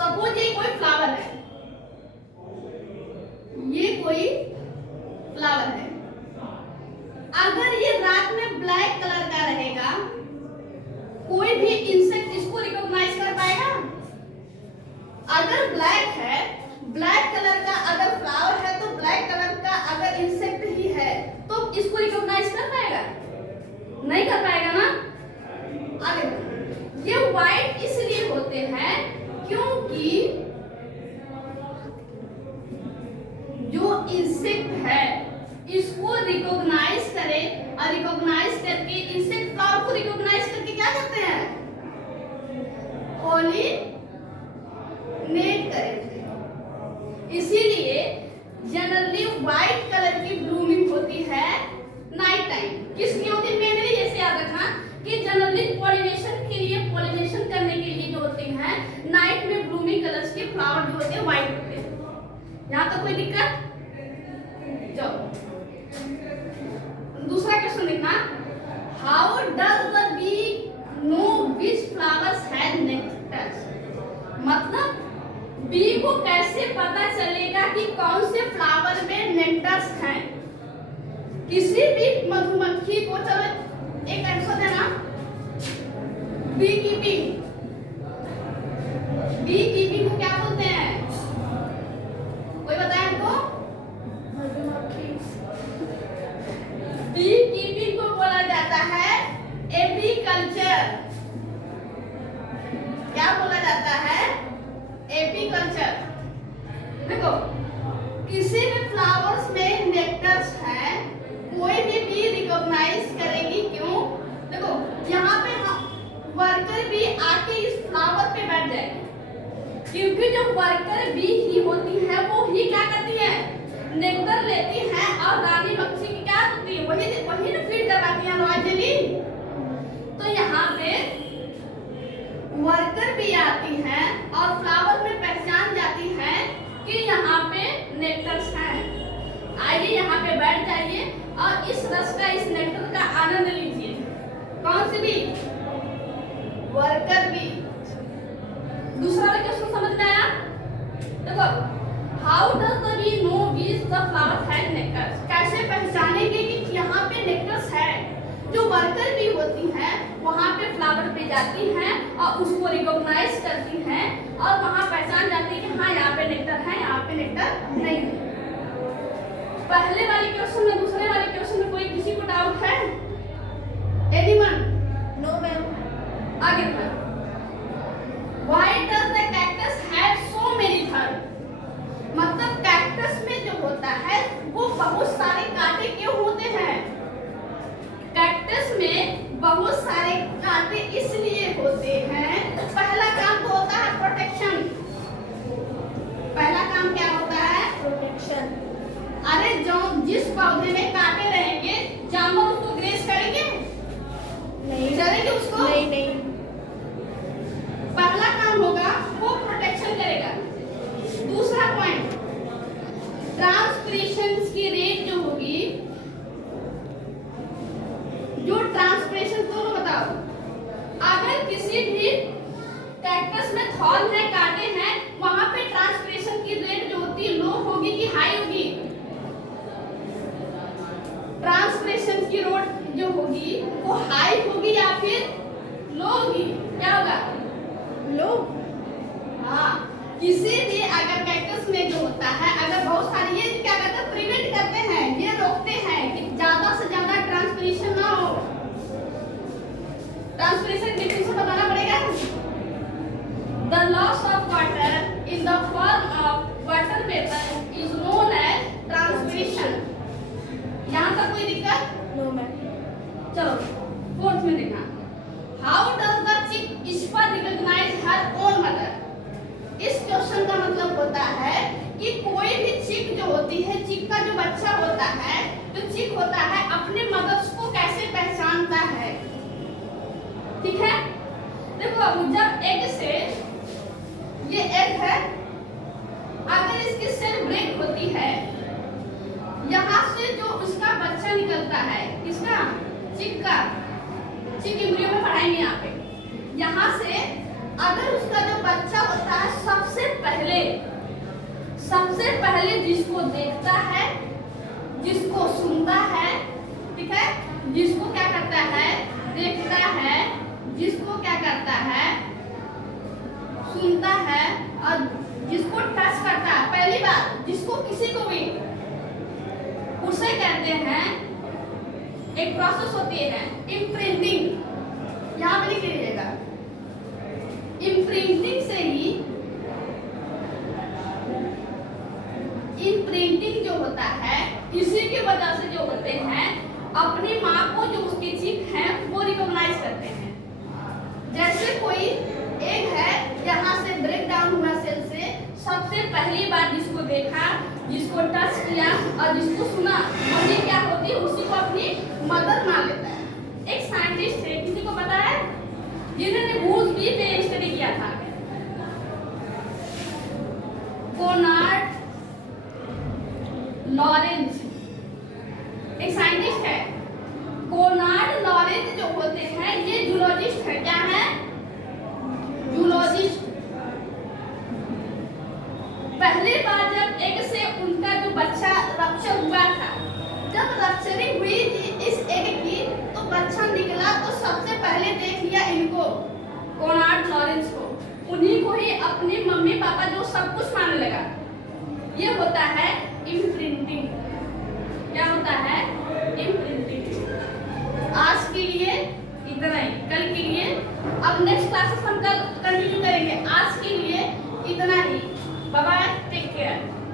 Suppose ये कोई flower है, ये कोई फ्लावर है। अगर ये रात में ब्लैक कलर का रहेगा, कोई भी इंसेक्ट इसको रिकॉग्नाइज कर पाएगा? अगर ब्लैक है, ब्लैक कलर का अगर फ्लावर है तो ब्लैक कलर का अगर इंसेक्ट ही है तो इसको रिकॉग्नाइज कर पाएगा? नहीं कर पाएगा ना। आगे ये व्हाइट इसलिए होते हैं क्योंकि जो इंसेक्ट है इसको रिकॉग्नाइज करे, और रिकॉग्नाइज करके इंसेक्ट फ्लावर को रिकॉग्नाइज करके क्या करते हैं? पॉलिनेट करेंगे। इसीलिए जनरली व्हाइट कलर की ब्लूमिंग होती है नाइट टाइम। किसकी होती है? मेनली ऐसे याद रखना कि जनरली पॉलिनेशन के लिए, पॉलिनेशन करने के लिए जो होते हैं नाइट में ब्लूमिंग कलर्स के फ्लावर जो होते हैं व्हाइट होते हैं। यहाँ तक कोई दिक्कत? चलो दूसरा क्वेश्चन लिखना, how does the be know which flowers have nectar? मतलब बी को कैसे पता चलेगा कि कौन से फ्लावर में नेक्टर्स हैं? किसी भी मधुमक्खी को, चलो एक आंसर देना, बी कीपिंग, बी कीपिंग को क्या बोलते हैं? कोई बताए हमको? बी कीपिंग को बोला जाता है एपीकल्चर। क्या बोला जाता है? एपीकल्चर। देखो किसी भी फ्लावर्स में नेक्टर्स हैं, कोई भी बी रिकॉग्नाइज करेगी। क्यों? देखो यहाँ पे वर्कर बी आके इस फ्लावर पे बैठ जाएगी, क्योंकि जो वर्कर बी ही होती है वो ही क्या करती है? नेक्टर लेती है, और रानी मक्खी की क्या होती है? वही ना फीड करवाती है नॉर्मली। तो यहाँ पे वर्कर भी आती है और फ्लावर में पहचान जाती है कि यहाँ पे नेक्टर्स हैं। आइए यहाँ पे बैठ जाइए और इस रस का, इस नेक्टर का आनंद लीजिए। कौन सी भी? वर्कर भी। दूसरा वाला क्वेश्चन समझ में आया? देखो how does the be know which the flower has nectars? कैसे पहचानेंगे कि यहाँ पे नेक्टर्स है? जो वर्कर भी होती हैं वहाँ पे फ्लावर पे जाती हैं और उसको रिकॉग्नाइज करती हैं, और वहाँ पहचान जाती है कि हाँ यहाँ पे नेक्टर है, यहाँ पे नेक्टर नहीं है। पहले वाले क्वेश्चन में, दूसरे वाले क्वेश्चन में कोई किसी को डाउट है? एनीवन? No ma'am. आगे बढ़ो। Why does the cactus have so many thorns? मतलब कैक्टस में जो होता है वो बहुत सारे कांटे क्यों होते हैं? कैक्टस में बहुत सारे कांटे इसलिए होते हैं, पहला काम तो होता है प्रोटेक्शन। पहला काम क्या होता है? प्रोटेक्शन। अरे जो जिस पौधे में कांटे रहेंगे, जानवर उसको ग्रेस करेंगे? नहीं चलेंगे उसको? नहीं। पहला काम होगा वो प्रोटेक्शन करेगा। दूसरा पॉइंट, ट्रांसपिरेशन की रेट जो होगी, जो ट्रांसपिरेशन दोनों बताओ। अगर किसी भी कैक्टस में थॉर्न है, कांटे हैं, वहां पे ट्रांसपिरेशन की रेट जो होती है लो होगी कि हाई होगी? ट्रांसपिरेशन की रेट जो होगी वो हाई होगी या फिर लो होगी? क्या होगा? लो। हाँ, किसी भी अगर कैक्टस में जो होता है, अगर बहुत सारी, ये क्या करते हैं? प्रिवेंट करते हैं, ये रोकते हैं कि ज्यादा से ज्यादा ट्रांसपिरेशन ना हो। ट्रांसपिरेशन डिफिनेशन बताना पड़ेगा। The loss of water in the form of water vapour is known as transpiration. यहाँ तक कोई दिक्कत? No ma'am. चलो फोर्थ में देखना, how does the chick spur recognise her own mother? इस क्वेश्चन का मतलब होता है कि कोई भी चिक जो होती है, चिक का जो बच्चा होता है, जो चिक होता है, अपने मदर्स को कैसे पहचानता है? ठीक है, देखो अब जब एग से, ये एग है, अगर इसकी सेल ब्रेक होती है, यहाँ से जो उसका बच्चा निकलता है, किसका? चिक का। चिक एम्ब्रियो में पढ़ाएंगे यहाँ पे। यहाँ से अगर उसका जो बच्चा होता है सबसे पहले जिसको देखता है, जिसको सुनता है, ठीक है, जिसको क्या करता है, देखता है, जिसको क्या करता है, सुनता है, और जिसको टच करता है, पहली बात जिसको किसी को भी, उसे कहते हैं, एक प्रोसेस होती है इम्प्रिंटिंग, यहाँ पे लिख लीजिएगा। इम्प्रिंटिंग से ही, इम्प्रिंटिंग जो होता है, इसी की वजह से जो होते हैं अपनी माँ को जो उसके चीज हैं वो रिकॉग्नाइज करते हैं। जैसे कोई एग है, यहाँ से ब्रेक डाउन हुआ सेल से, सबसे पहली बार जिसको देखा, जिसको टच किया और जिसको सुना, वही क्या होती है, उसी को अपनी मदर मान लेता है। एक साइंटिस्ट थे, किसी को पता है, जिन्होंने गूस बी पे स्टडी किया था, कोनार्ड लॉरेंस, एक साइंटिस्ट है। कोनार्ड लॉरेंस जो होते हैं ये जूलॉजिस्ट है। क्या है? जूलॉजिस्ट। पहली बार जब एग से उनका जो बच्चा रप्चर हुआ था, जब रप्चरिंग हुई इस एग की, तो बच्चा निकला तो सबसे पहले देख लिया इनको, कोनार्ड लॉरेंस को, उन्हीं को ही अपनी मम्मी पापा जो सब कुछ मानने लगा। ये होता है इम्प्रिंटिंग।